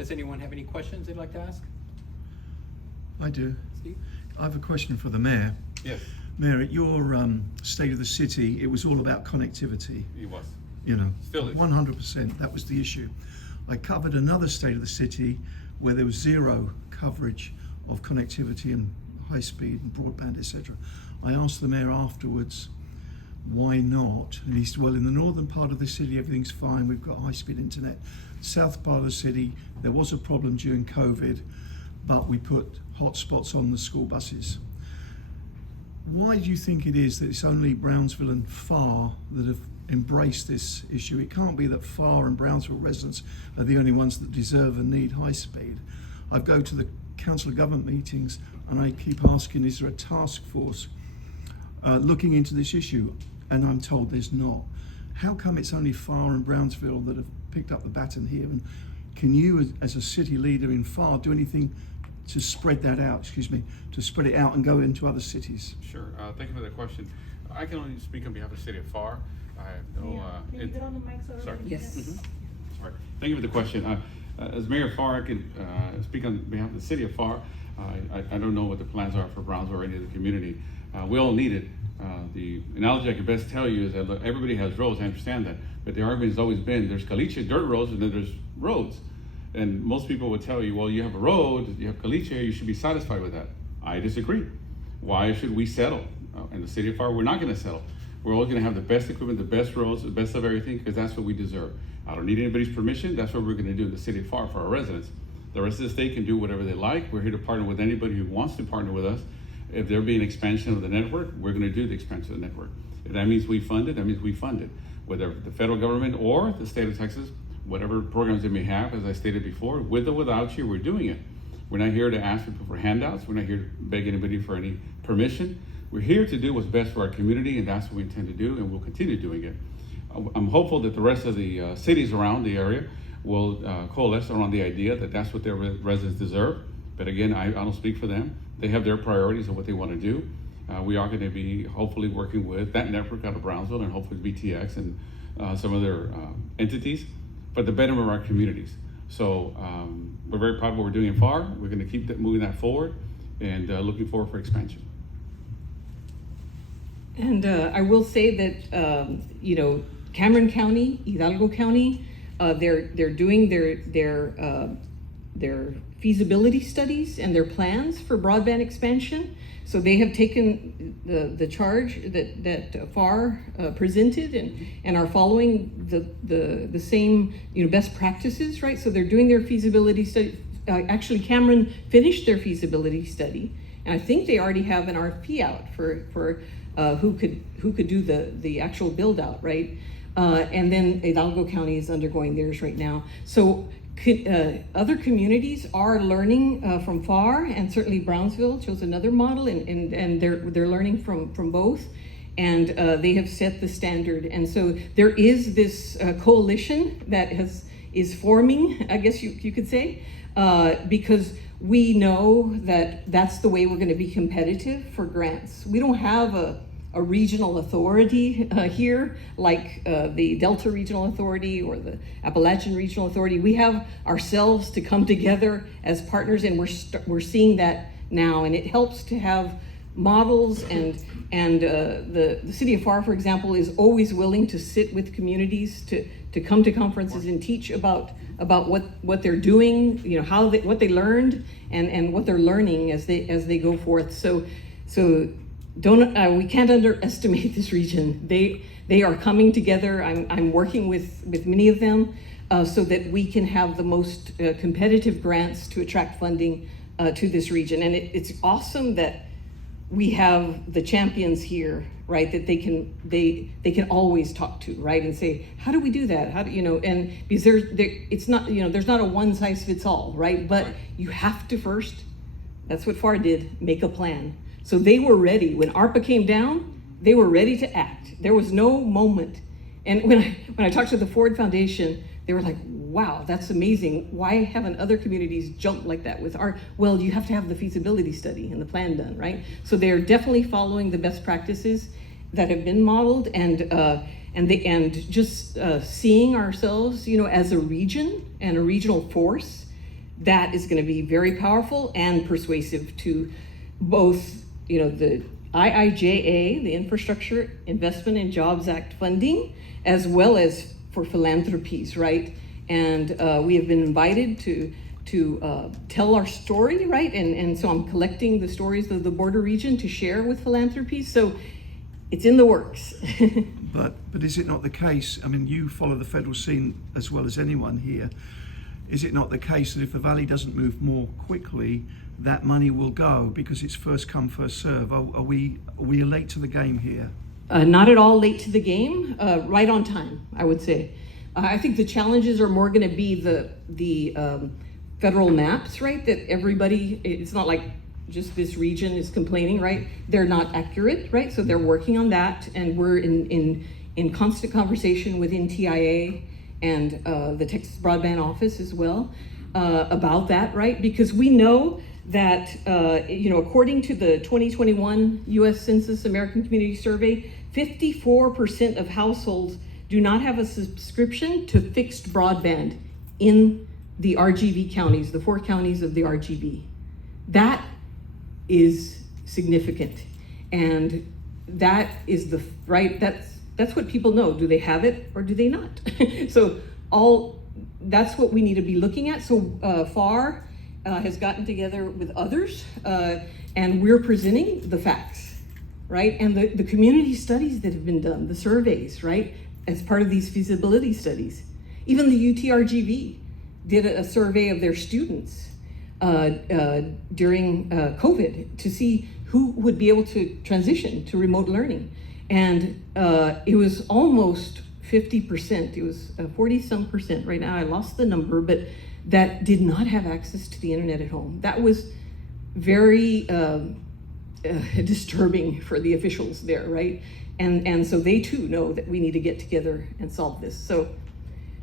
Does anyone have any questions they'd like to ask? I do. Steve? I have a question for the mayor. Yes, Mayor, at your State of the City, it was all about connectivity. he was. You know, Still is. 100%. That was the issue. I covered another State of the City where there was zero coverage of connectivity and high speed and broadband, etc. I asked the mayor afterwards, why not? And he said, well, in the northern part of the city, everything's fine. We've got high speed internet. South part of the city, there was a problem during COVID, but we put hotspots on the school buses. Why do you think it is that it's only Brownsville and Pharr that have embraced this issue? It can't be that Pharr and Brownsville residents are the only ones that deserve and need high speed. I go to the Council of Government meetings and I keep asking, is there a task force looking into this issue? And I'm told there's not. How come it's only Pharr and Brownsville that have picked up the baton here? And can you, as a city leader in Pharr, do anything to spread that out, to spread it out and go into other cities? Sure. Thank you for that question. I can only speak on behalf of the city of Pharr. I have no. Can you get on the mic so Sorry. everybody Yes. can- Mm-hmm. Sorry. Thank you for the question. As Mayor of Pharr, I can speak on behalf of the city of Pharr. I don't know what the plans are for Brownsville or any of the community. We all need it. The analogy I can best tell you is that look, everybody has roads. I understand that, but the argument has always been there's caliche, dirt roads, and then there's roads. And most people would tell you, well, you have a road, you have caliche, you should be satisfied with that. I disagree. Why should we settle? In the city of Pharr, we're not going to settle. We're always going to have the best equipment, the best roads, the best of everything, because that's what we deserve. I don't need anybody's permission. That's what we're going to do in the city of Pharr for our residents. The rest of the state can do whatever they like. We're here to partner with anybody who wants to partner with us. If there be an expansion of the network, we're going to do the expansion of the network. If that means we fund it, that means we fund it. Whether the federal government or the state of Texas, whatever programs they may have, as I stated before, with or without you, we're doing it. We're not here to ask people for handouts. We're not here to beg anybody for any permission. We're here to do what's best for our community, and that's what we intend to do, and we'll continue doing it. I'm hopeful that the rest of the cities around the area will coalesce around the idea that that's what their residents deserve. But again, I don't speak for them. They have their priorities of what they want to do. We are going to be hopefully working with that network out of Brownsville and hopefully BTX and some other entities for the betterment of our communities. So we're very proud of what we're doing in Pharr. We're going to keep moving that forward and looking forward for expansion. And I will say that Cameron County, Hidalgo County, they're doing their feasibility studies and their plans for broadband expansion. So they have taken the charge that Pharr presented and are following the same best practices, right? So they're doing their feasibility study. Actually, Cameron finished their feasibility study, and I think they already have an RFP out for who could do the actual build out, right? And then Hidalgo County is undergoing theirs right now. So other communities are learning from Pharr, and certainly Brownsville chose another model, and they're learning from both, and they have set the standard. And so there is this coalition that is forming, I guess you could say, because we know that that's the way we're going to be competitive for grants. We don't have a regional authority here, like the Delta Regional Authority or the Appalachian Regional Authority. We have ourselves to come together as partners, and we're seeing that now. And it helps to have models, and the city of Pharr, for example, is always willing to sit with communities to come to conferences and teach about what they're doing, what they learned and what they're learning as they go forth. So we can't underestimate this region. They are coming together. I'm working with many of them so that we can have the most competitive grants to attract funding to this region. And it's awesome that we have the champions here, right? That they can always talk to, right? And say, how do we do that? How do And because it's not there's not a one size fits all, right? But you have to first. That's what Pharr did. Make a plan. So they were ready. When ARPA came down, they were ready to act. There was no moment. And when I talked to the Ford Foundation, they were like, wow, that's amazing. Why haven't other communities jumped like that with well, you have to have the feasibility study and the plan done, right? So they're definitely following the best practices that have been modeled, and just seeing ourselves, as a region and a regional force, that is going to be very powerful and persuasive to both, the IIJA, the Infrastructure Investment and Jobs Act funding, as well as for philanthropies, right? And we have been invited to tell our story, right? And so I'm collecting the stories of the border region to share with philanthropies. So it's in the works. But is it not the case, I mean, you follow the federal scene as well as anyone here, is it not the case that if the Valley doesn't move more quickly, that money will go because it's first come, first serve? Are we late to the game here? Not at all late to the game, right on time, I would say. I think the challenges are more going to be the federal maps, right? That everybody, it's not like just this region is complaining, right? They're not accurate, right? So they're working on that, and we're in constant conversation with NTIA and the Texas Broadband Office as well about that, right? Because we know that, according to the 2021 U.S. Census American Community Survey, 54% of households do not have a subscription to fixed broadband in the RGV counties, the 4 counties of the RGV. That is significant, and that is that's what people know. Do they have it or do they not? So that's what we need to be looking at. So Pharr has gotten together with others, and we're presenting the facts, right? And the community studies that have been done, the surveys, right? As part of these feasibility studies. Even the UTRGV did a survey of their students during COVID to see who would be able to transition to remote learning. And it was almost 50%. It was 40-some% right now. I lost the number, but that did not have access to the internet at home. That was very disturbing for the officials there, right? And so they too know that we need to get together and solve this. So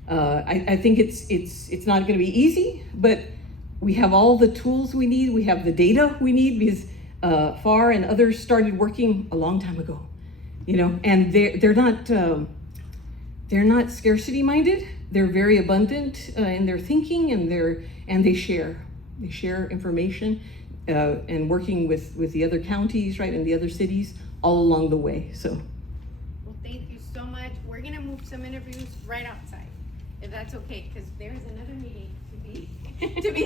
I think it's not going to be easy, but we have all the tools we need. We have the data we need because Pharr and others started working a long time ago, and they're not scarcity minded. They're very abundant in their thinking, and they share information and working with the other counties, right, and the other cities all along the way. So, well, thank you so much. We're gonna move some interviews right outside, if that's okay, because there's another meeting to be